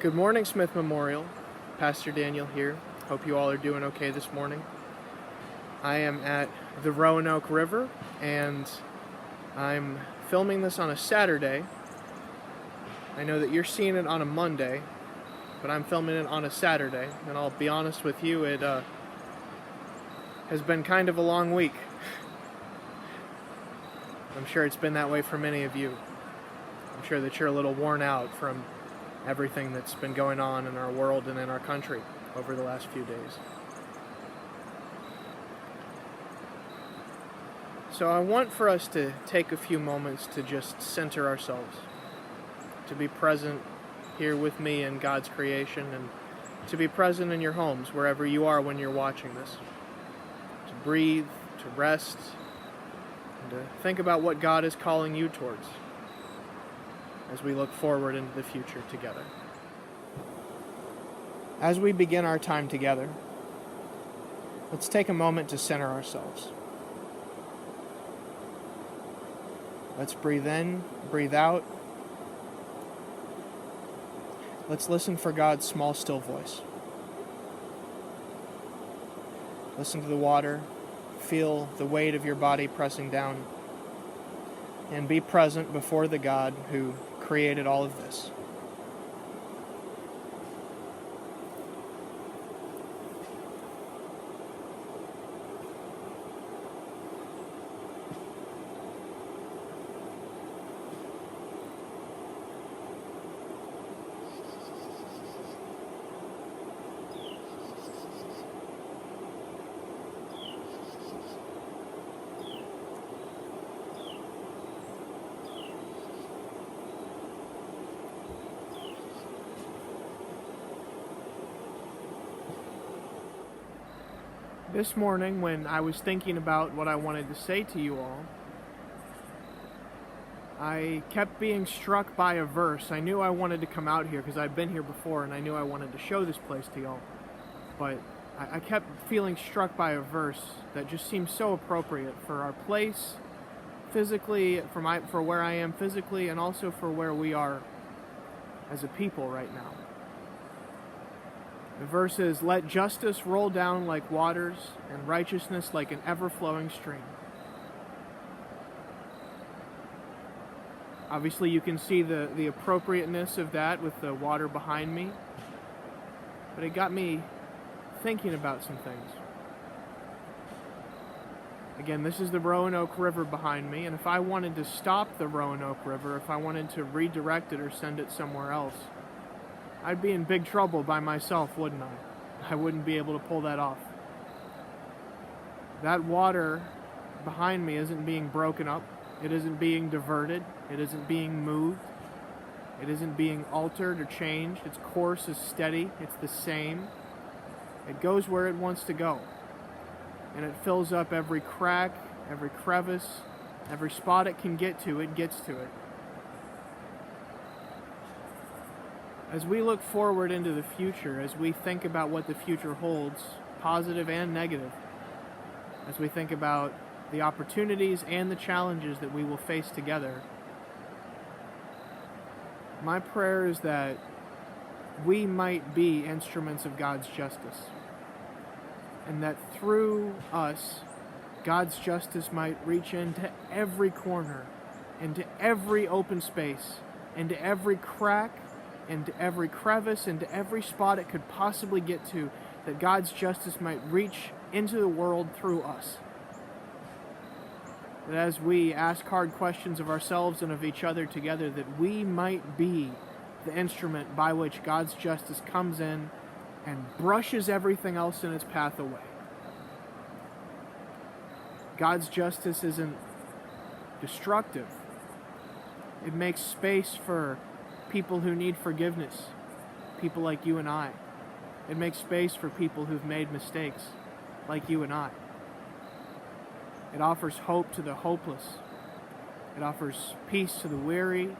Good morning, Smith Memorial. Pastor Daniel here. Hope you all are doing okay this morning. I am at the Roanoke River, and I'm filming this on a Saturday. I know that you're seeing it on a Monday, but I'm filming it on a Saturday, and I'll be honest with you, it has been kind of a long week. I'm sure it's been that way for many of you. I'm sure that you're a little worn out from everything that's been going on in our world and in our country over the last few days. So I want for us to take a few moments to just center ourselves, to be present here with me in God's creation, and to be present in your homes, wherever you are when you're watching this. To breathe, to rest, and to think about what God is calling you towards as we look forward into the future together. As we begin our time together, let's take a moment to center ourselves. Let's breathe in, breathe out. Let's listen for God's small, still voice. Listen to the water, feel the weight of your body pressing down, and be present before the God who created all of this. This morning, when I was thinking about what I wanted to say to you all, I kept being struck by a verse. I knew I wanted to come out here because I'd been here before, and I knew I wanted to show this place to y'all. But I kept feeling struck by a verse that just seemed so appropriate for our place physically, for where I am physically, and also for where we are as a people right now. The verse is, "Let justice roll down like waters, and righteousness like an ever-flowing stream." Obviously, you can see the appropriateness of that with the water behind me, but it got me thinking about some things. Again, this is the Roanoke River behind me, and if I wanted to stop the Roanoke River, if I wanted to redirect it or send it somewhere else, I'd be in big trouble by myself, wouldn't I? I wouldn't be able to pull that off. That water behind me isn't being broken up. It isn't being diverted. It isn't being moved. It isn't being altered or changed. Its course is steady. It's the same. It goes where it wants to go. And it fills up every crack, every crevice, every spot it can get to, it gets to it. As we look forward into the future, as we think about what the future holds, positive and negative, as we think about the opportunities and the challenges that we will face together, my prayer is that we might be instruments of God's justice, and that through us, God's justice might reach into every corner, into every open space, into every crack, into every crevice, into every spot it could possibly get to, that God's justice might reach into the world through us. That as we ask hard questions of ourselves and of each other together, that we might be the instrument by which God's justice comes in and brushes everything else in its path away. God's justice isn't destructive. It makes space for people who need forgiveness, people like you and I. It makes space for people who've made mistakes, like you and I. It offers hope to the hopeless. It offers peace to the weary.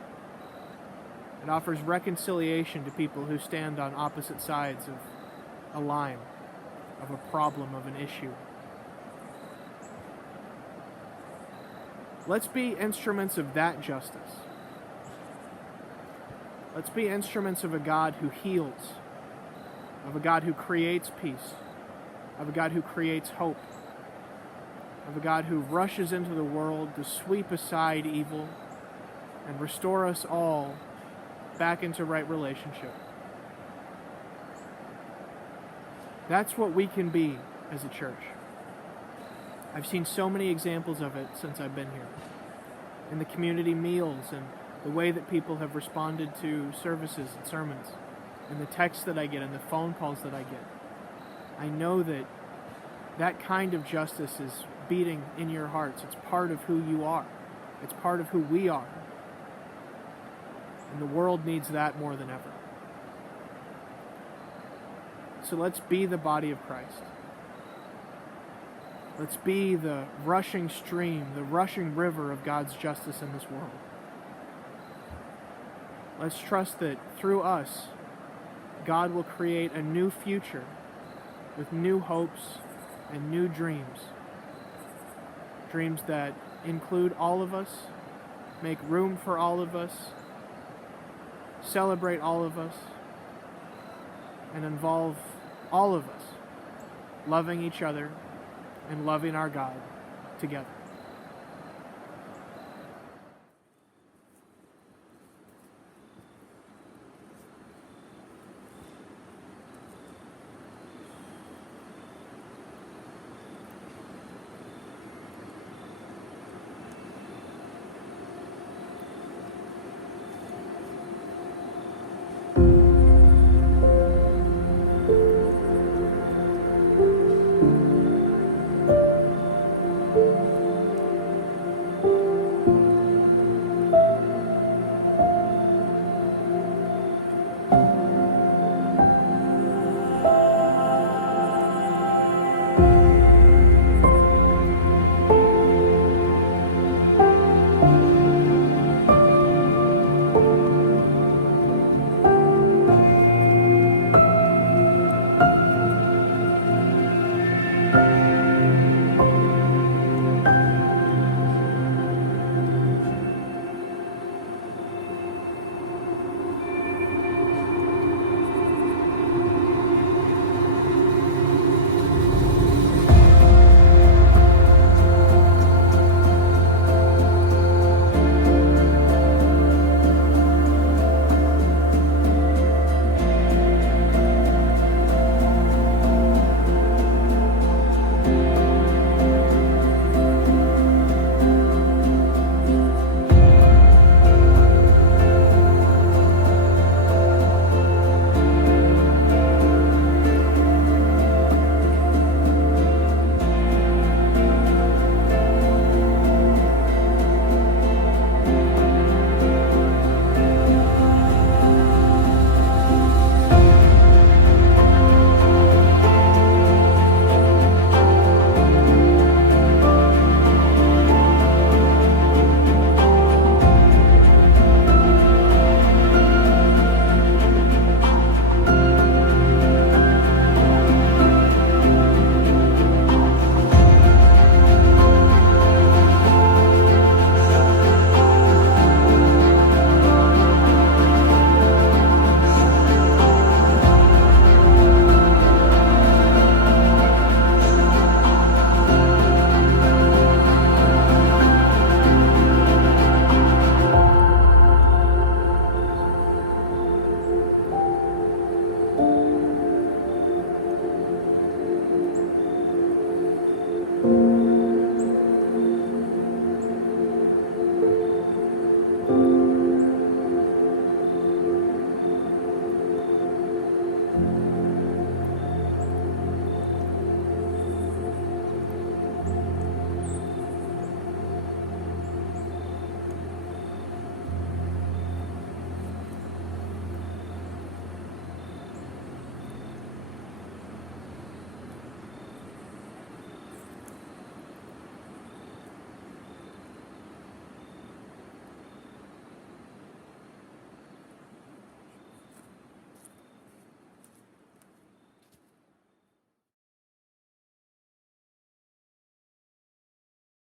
It offers reconciliation to people who stand on opposite sides of a line, of a problem, of an issue. Let's be instruments of that justice. Let's be instruments of a God who heals, of a God who creates peace, of a God who creates hope, of a God who rushes into the world to sweep aside evil and restore us all back into right relationship. That's what we can be as a church. I've seen so many examples of it since I've been here. In the community meals and the way that people have responded to services and sermons, and the texts that I get and the phone calls that I get. I know that that kind of justice is beating in your hearts. It's part of who you are. It's part of who we are. And the world needs that more than ever. So let's be the body of Christ. Let's be the rushing stream, the rushing river of God's justice in this world. Let's trust that through us, God will create a new future with new hopes and new dreams. Dreams that include all of us, make room for all of us, celebrate all of us, and involve all of us loving each other and loving our God together.